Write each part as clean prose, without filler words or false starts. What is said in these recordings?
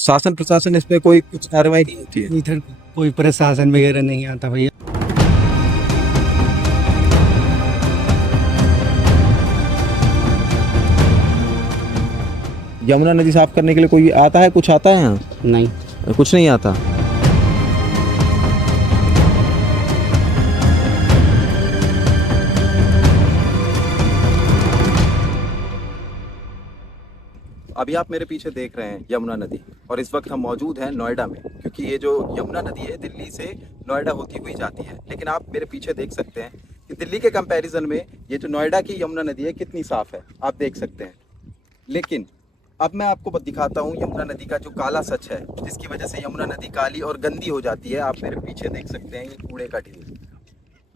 शासन प्रशासन इस पे कोई कुछ कार्रवाई नहीं होती है? इधर कोई प्रशासन वगैरह नहीं आता भैया। यमुना नदी साफ करने के लिए कोई आता है, कुछ आता है यहाँ? नहीं, कुछ नहीं आता। अभी आप मेरे पीछे देख रहे हैं यमुना नदी, और इस वक्त हम मौजूद हैं नोएडा में, क्योंकि ये जो यमुना नदी है दिल्ली से नोएडा होती हुई जाती है। लेकिन आप मेरे पीछे देख सकते हैं कि दिल्ली के कंपैरिजन में ये जो नोएडा की यमुना नदी है कितनी साफ है, आप देख सकते हैं। लेकिन अब मैं आपको दिखाता हूँ यमुना नदी का जो काला सच है, जिसकी वजह से यमुना नदी काली और गंदी हो जाती है। आप मेरे पीछे देख सकते हैं ये कूड़े का ढेर।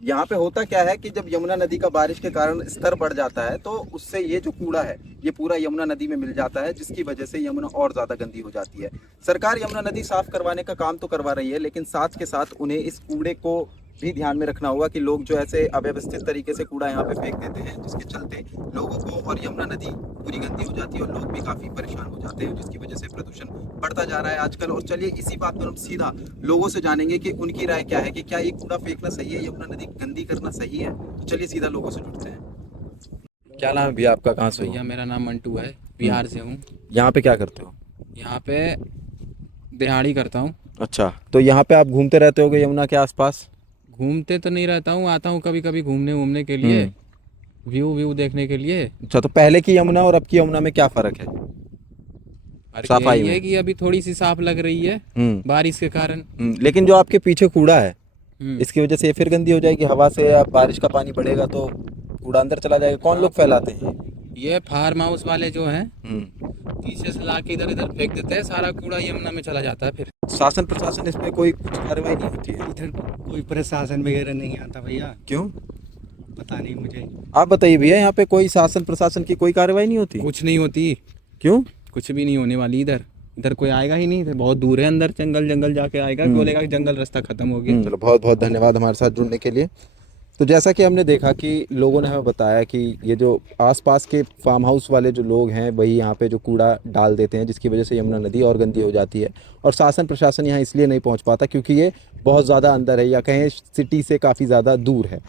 यहाँ पे होता क्या है कि जब यमुना नदी का बारिश के कारण स्तर बढ़ जाता है तो उससे ये जो कूड़ा है ये पूरा यमुना नदी में मिल जाता है, जिसकी वजह से यमुना और ज़्यादा गंदी हो जाती है। सरकार यमुना नदी साफ करवाने का काम तो करवा रही है, लेकिन साथ के साथ उन्हें इस कूड़े को भी ध्यान में रखना होगा कि लोग जो ऐसे अव्यवस्थित तरीके से कूड़ा यहाँ पे फेंक देते हैं, जिसके चलते लोगों को और यमुना नदी पूरी गंदी हो जाती है और लोग भी काफ़ी परेशान हो जाते हैं, जिसकी वजह से प्रदूषण बढ़ता जा रहा है आजकल। और चलिए इसी बात पर हम सीधा लोगों से जानेंगे कि उनकी राय क्या है, कि क्या ये कूड़ा फेंकना सही है, यमुना नदी गंदी करना सही है। तो चलिए सीधा लोगों से जुड़ते हैं। क्या नाम है भैया आपका, कहाँ से हो? भैया मेरा नाम मंटू है, बिहार से हूँ। यहाँ पे क्या करते हो? यहाँ पे दिहाड़ी करता हूँ। अच्छा, तो यहाँ पे आप घूमते रहते होगे यमुना के आसपास? घूमते तो नहीं रहता हूँ, आता हूँ कभी कभी घूमने के लिए, व्यू देखने के लिए। अच्छा, तो पहले की यमुना और अब की यमुना में क्या फ़र्क है? और सफाई यही में? है कि अभी थोड़ी सी साफ लग रही है बारिश के कारण। लेकिन जो आपके पीछे कूड़ा है हम्म। इसकी वजह से ये फिर गंदी हो जाएगी। हवा से या बारिश का पानी बढ़ेगा तो कूड़ा अंदर चला जाएगा। कौन लोग फैलाते हैं ये फार्म हाउस वाले जो हैं ये? पीछे से ला के इधर इधर फेंक देते हैं, सारा कूड़ा यमुना में चला जाता है फिर। शासन प्रशासन इस पे कोई कुछ कार्रवाई नहीं होती है? इधर कोई प्रशासन वगैरह नहीं आता भैया। क्यों? पता नहीं मुझे। आप बताइए भैया, यहाँ पे कोई शासन प्रशासन की कोई कार्रवाई नहीं होती? कुछ नहीं होती, क्यों? कुछ भी नहीं होने वाली। इधर कोई आएगा ही नहीं, बहुत दूर है, अंदर जंगल जाके आएगा, बोलेगा कि जंगल रास्ता खत्म हो गया। चलो, बहुत बहुत धन्यवाद हमारे साथ जुड़ने के लिए। तो जैसा कि हमने देखा कि लोगों ने हमें बताया कि ये जो आसपास के फार्म हाउस वाले जो लोग हैं वही यहाँ पे जो कूड़ा डाल देते हैं, जिसकी वजह से यमुना नदी और गंदी हो जाती है। और शासन प्रशासन यहाँ इसलिए नहीं पहुँच पाता क्योंकि ये बहुत ज़्यादा अंदर है, या कहें सिटी से काफ़ी ज़्यादा दूर है।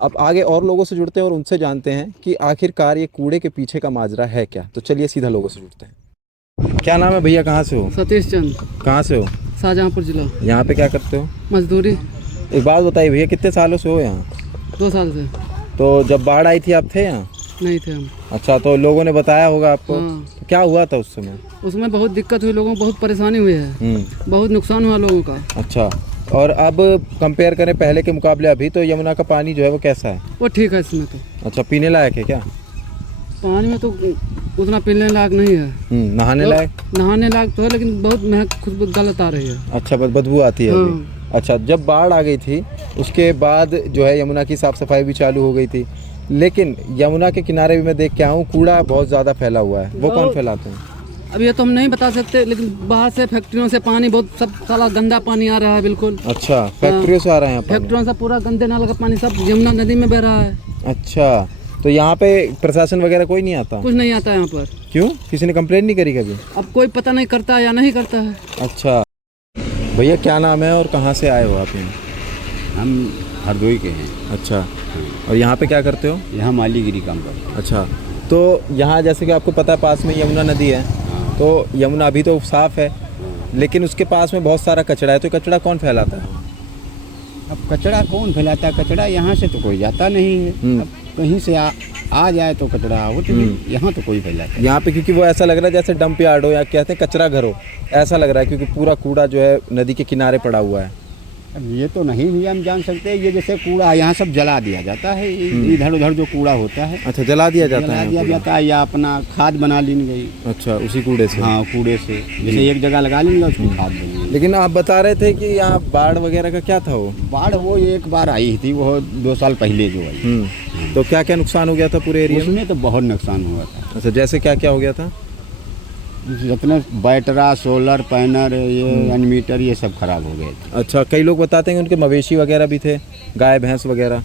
अब आगे और लोगों से जुड़ते हैं और उनसे जानते हैं कि आखिरकार ये कूड़े के पीछे का माजरा है क्या। तो चलिए सीधा लोगों से जुड़ते हैं। क्या नाम है भैया, कहाँ से हो? सतीश चंद, कहाँ से हो? शाहजहाँपुर जिला। यहाँ पे क्या करते हो? मजदूरी। एक बात बताइए भैया, कितने सालों से हो यहाँ? 2 साल से। तो जब बाढ़ आई थी आप थे यहाँ? नहीं थे हम। अच्छा, तो लोगों ने बताया होगा आपको? हाँ। तो क्या हुआ था उस समय? उसमें बहुत दिक्कत हुई, लोगों को बहुत परेशानी हुई है, बहुत नुकसान हुआ लोगों का। अच्छा, और अब कंपेयर करें पहले के मुकाबले अभी, तो यमुना का पानी जो है वो कैसा है? वो ठीक है इसमें तो। अच्छा, पीने लायक है क्या? पानी में तो उतना पीने लायक नहीं है। नहाने तो लायक? नहाने लायक तो है, लेकिन बहुत महक खुशबू गलत आ रही है। अच्छा, बदबू आती है अभी। अच्छा, जब बाढ़ आ गई थी उसके बाद जो है यमुना की साफ़ सफाई भी चालू हो गई थी, लेकिन यमुना के किनारे भी मैं देख के आऊँ कूड़ा बहुत ज़्यादा फैला हुआ है। वो कौन फैलाते हैं? अब ये तो हम नहीं बता सकते, लेकिन बाहर से फैक्ट्रियों से पानी बहुत सब सारा गंदा पानी आ रहा है बिल्कुल। अच्छा, फैक्ट्रियों से आ रहा है यहाँ पानी? फैक्ट्रियों से पूरा गंदे नाले का पानी सब यमुना नदी में बह रहा है। अच्छा, तो यहाँ पे प्रशासन वगैरह कोई नहीं आता? कुछ नहीं आता यहाँ पर। क्यों? किसी ने कंप्लेंट नहीं करी कभी? अब कोई पता नहीं करता या नहीं करता है। अच्छा भैया, क्या नाम है और कहाँ से आए हो आप यहाँ? हम हरदोई के हैं। अच्छा, और यहाँ पे क्या करते हो? यहाँ मालीगिरी काम करते हैं। अच्छा, तो यहाँ जैसे कि आपको पता है पास में यमुना नदी है, तो यमुना अभी तो साफ़ है, लेकिन उसके पास में बहुत सारा कचरा है, तो कचरा कौन फैलाता है? अब कचरा कौन फैलाता है? कचरा यहाँ से तो कोई जाता नहीं है। अब कहीं से आ जाए तो कचरा वो तो यहाँ तो कोई फैलाता है। यहाँ पे क्योंकि वो ऐसा लग रहा है जैसे डंप यार्ड हो या कहते हैं कचरा घर हो, ऐसा लग रहा है, क्योंकि पूरा कूड़ा जो है नदी के किनारे पड़ा हुआ है। अब ये तो नहीं भैया हम जान सकते, ये जैसे कूड़ा यहाँ सब जला दिया जाता है, इधर उधर जो कूड़ा होता है अच्छा, जला दिया जाता है? दिया जाता है, या अपना खाद बना ली गई। अच्छा, उसी कूड़े से? हाँ, कूड़े से जैसे एक जगह लगा लेंगे उसकी खाद बनी। लेकिन आप बता रहे थे कि यहाँ बाढ़ वगैरह का क्या था? वो बाढ़ वो एक बार आई थी, वो 2 साल पहले जो आई। तो क्या क्या नुकसान हो गया था पूरे एरिया में? उसमें तो बहुत नुकसान हुआ था। अच्छा, जैसे क्या क्या हो गया था? जितने बैटरा, सोलर पैनल, ये एनमीटर, ये सब खराब हो गए थे। अच्छा, कई लोग बताते हैं उनके मवेशी वगैरह भी थे, गाय भैंस वगैरह?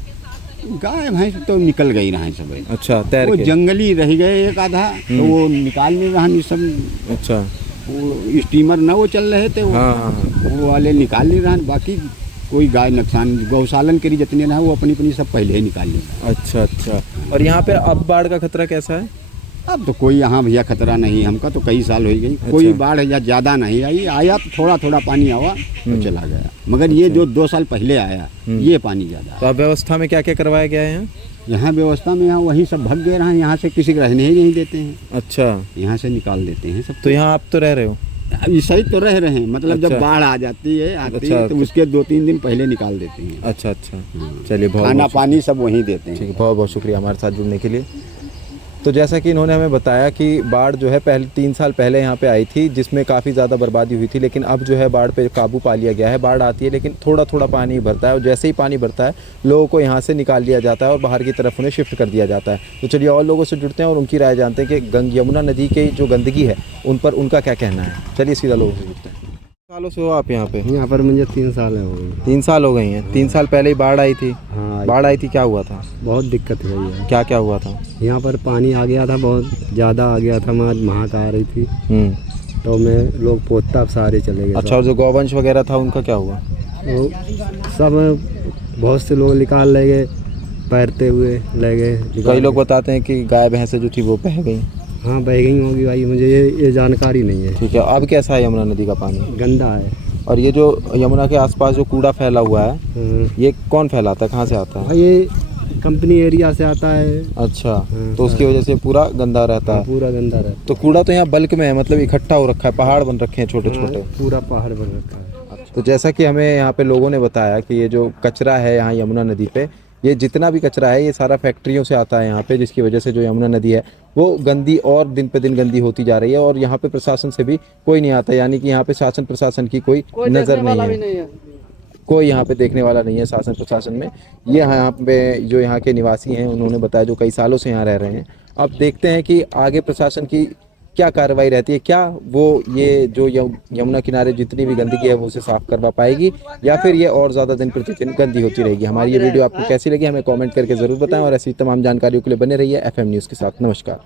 गाय भैंस तो निकल गई रहा है सब। अच्छा, तैर वो के? जंगली रह गए एक आधा, तो वो निकाल नहीं रहा नहीं सब। अच्छा, वो स्टीमर ना वो चल रहे थे हाँ। वो वाले निकाल ले रहे हैं। बाकी कोई गाय नुकसान गौशालन के लिए जितने ना वो अपनी सब पहले ही निकाल ले रहे हैं। अच्छा। और यहाँ पे अब बाढ़ का खतरा कैसा है? अब तो कोई यहाँ भैया खतरा नहीं, हमका तो कई साल हो गई कोई बाढ़ या ज़्यादा नहीं आई, आया तो थोड़ा थोड़ा पानी आवा तो चला गया। मगर ये जो 2 साल पहले आया ये पानी ज़्यादा। तो अब व्यवस्था में क्या क्या करवाया गया है? यहाँ व्यवस्था में यहाँ वही सब भग गए रहे, यहाँ से किसी को रहने ही नहीं देते हैं। अच्छा, यहाँ से निकाल देते हैं सब। तो यहाँ आप तो रह रहे हो? ऐसा ही तो रह रहे हैं, मतलब जब बाढ़ आ जाती है तो उसके 2-3 दिन पहले निकाल देते हैं। अच्छा। चलिए, बहुत खाना पानी सब वहीं देते हैं। ठीक है, बहुत बहुत शुक्रिया हमारे साथ जुड़ने के लिए। तो जैसा कि इन्होंने हमें बताया कि बाढ़ जो है पहले 3 साल पहले यहाँ पे आई थी, जिसमें काफ़ी ज़्यादा बर्बादी हुई थी, लेकिन अब जो है बाढ़ पे काबू पा लिया गया है। बाढ़ आती है लेकिन थोड़ा थोड़ा पानी भरता है, और जैसे ही पानी भरता है लोगों को यहाँ से निकाल लिया जाता है और बाहर की तरफ उन्हें शिफ्ट कर दिया जाता है। तो चलिए और लोगों से जुड़ते हैं और उनकी राय जानते हैं कि यमुना नदी की जो गंदगी है उन पर उनका क्या कहना है। चलिए सीधा लोगों से जुड़ते हैं। सालों से हो आप यहाँ पे? यहाँ पर मुझे 3 साल हो गए। 3 साल हो गई हैं। 3 साल पहले ही बाढ़ आई थी? हाँ, बाढ़ आई थी, क्या हुआ था? बहुत दिक्कत हुई है। क्या क्या हुआ था? यहाँ पर पानी आ गया था, बहुत ज़्यादा आ गया था। महक आ रही थी तो मैं लोग पोता सारे चले गए। अच्छा, और जो गौवंश वगैरह था उनका क्या हुआ? तो सब बहुत से लोग निकाल ले गए, तैरते हुए ले गए। कई लोग बताते हैं कि गाय भैंसें जो थी वो बह गई। हाँ, बह गई होगी भाई, मुझे ये जानकारी नहीं है। ठीक है, अब कैसा है यमुना नदी का पानी? गंदा है। और ये जो यमुना के आसपास जो कूड़ा फैला हुआ है ये कौन फैलाता है, कहाँ से आता है? भाई ये कंपनी एरिया से आता है। अच्छा, तो उसकी वजह से पूरा गंदा रहता है? पूरा गंदा रहता तो कूड़ा तो यहाँ बल्क में है, मतलब इकट्ठा हो रखा है, पहाड़ बन रखे हैं छोटे छोटे। है, पूरा पहाड़ बन रखा है। तो जैसा कि हमें यहाँ पे लोगों ने बताया कि ये जो कचरा है यहाँ यमुना नदी पे, ये जितना भी कचरा है ये सारा फैक्ट्रियों से आता है यहाँ पे, जिसकी वजह से जो यमुना नदी है वो गंदी और दिन पे दिन गंदी होती जा रही है। और यहाँ पे प्रशासन से भी कोई नहीं आता, यानी कि यहाँ पे शासन प्रशासन की कोई नज़र नहीं है। कोई यहाँ पे देखने वाला नहीं है शासन प्रशासन में। ये यहाँ पे जो यहाँ के निवासी हैं उन्होंने बताया, जो कई सालों से यहाँ रह रहे हैं। अब देखते हैं कि आगे प्रशासन की क्या कार्रवाई रहती है, क्या वो ये जो यमुना किनारे जितनी भी गंदगी है वो उसे साफ़ करवा पाएगी, या फिर ये और ज़्यादा दिन प्रतिदिन गंदी होती रहेगी। हमारी ये वीडियो आपको कैसी लगी हमें कमेंट करके ज़रूर बताएं, और ऐसी तमाम जानकारियों के लिए बने रहिए FM न्यूज़ के साथ। नमस्कार।